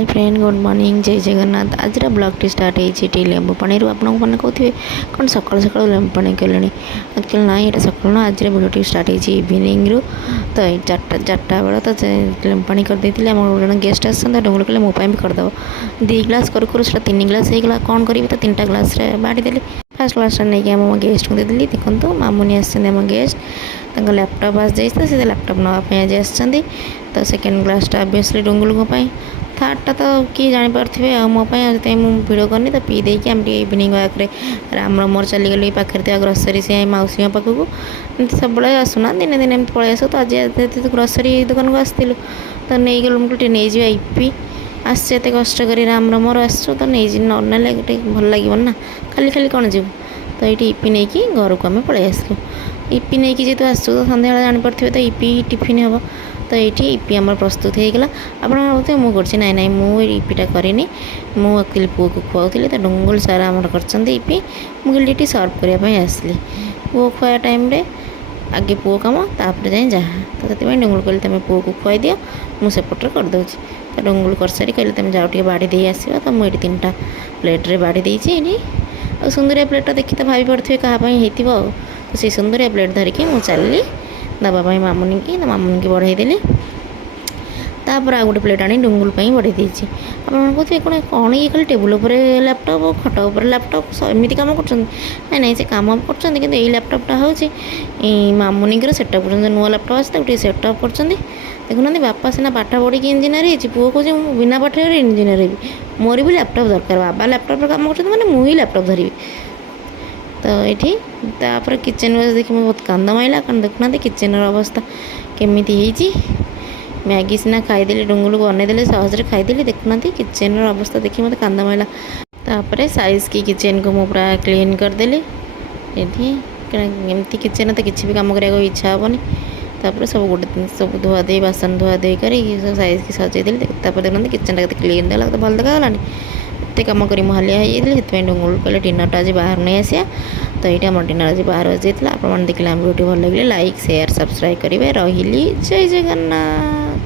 Hi friend good morning जय जगन्नाथ आज blog T start होती लेंबू पानी आपको मैंने कहते कौन सकाल सकाल लेंबू पानी कले एक्चुअली ना ये सकाल ना आज भिडियो स्टार्ट होती इवनिंग रु तो चार्टा बेला तो लेंबू पानी कर देती जन गेस्ट आसते डुंगुल कहले मोपाई भी करदेव 2 ग्लास करूँ 3 ग्लास होगा कौन करी तो 3टा ग्लास बाड़ी देली फास्ट ग्लास नहीं आम गेस्ट को देदेली देखो मामुनी आम गेस्ट लैपटॉप आस जाए से लैपटॉप नापी आज आसछंती तो सेकेंड ग्लासटा ऑब्वियसली डुंगुल थर्डटा तो किए जापारे मोपाई भिडियो करनी तो पी देकी आम इवनिंग वाक राम मोर चलीगलु पाखे ग्रोसरी से मौसी पाखक सब आसुना दिने दिने पलि आसू तो आज ग्रोसरी दुकान को आसलु तो नहीं गलु नहीं इपी आसते कष्ट कर राम मोर आसु तो नहीं ना भल लगे ना खाली खाली कौन जीव तो ये इपी नहीं कि घर को आम पलि आसलु इपी नहीं कि जेहतु आसू तो सन्ध्या जापारे तो इपी टिफिन हम तो ये इपी आम प्रस्तुत होगा आप मुझे ना ना मुझे इपीटा करनी मुझे पुओ को खुआली तो डुंगुल सारा आम कर इपी मुझे सर्व करने आसली पुओ खुआ टाइम आगे पुओ कम तापर जाए जहाँ तो से डुंगुल कहली तुम पुओ को खुआई दियो मुझेपटे करदे तो डुंगुल कर सारी कहली तुम जाओ टे बाड़ी दे आस तो मुझे 3टा प्लेट्रे बाड़ी देती सुंदरिया प्लेटा देखी तो भाभी पड़े कहाँपाई हो तो से सुंदरिया प्लेट धरिकी मुझे चलली दवापाई मामुनी की मामुनी की बढ़ाईदेली तापर आ गोटे प्लेट आनी डुंगुल बढ़ाई देती आप कहे कौन ये खाली टेबुल उपर लैपटॉप खट उपर लैपटॉप एमती कम कर ना से कम कर लैपटॉपटा हूँ मामुनी सेटअप कर नुआ लैपटॉप आस सेटअप कर देखुना बापा सीना पाठ पढ़ी इंजीनियर पुओ को बिना पाठ इंजीनियर भी मोर भी लैपटॉप दरकार बाबा लैपटॉप कम कर मैंने मुझे लैपटॉप धरबी तो ये तापर किचेन वाइज देखिए मैं बहुत कांद माइला कारण देखुना किचेन अवस्था केमिति मैगी सीना खाईदेली डुंगुल को अनेदेले सहजरे खाईदेली देखुना किचेन अवस्था देखिए मत कांद माइला तापर साइज की किचेन को मुझे पूरा क्लीन करदेली एमती किचेन तो किसी भी कम करने इच्छा हेनी तापर सब गोटे सब धुआ दे बासन धुआ दे कर सब साइज की सजेदेली देखना किचेन टा क्लीन देला तो भल देखागलानी एत कम कर हालिया होती डुंगुल कहले डिनर आज बाहर नहीं आसिया तो ये आम डिनर आज बाहर आसाला आप देखिए आम वीडियो भल लगे लाइक शेयर सब्सक्राइब करेंगे रही जय जगन्नाथ।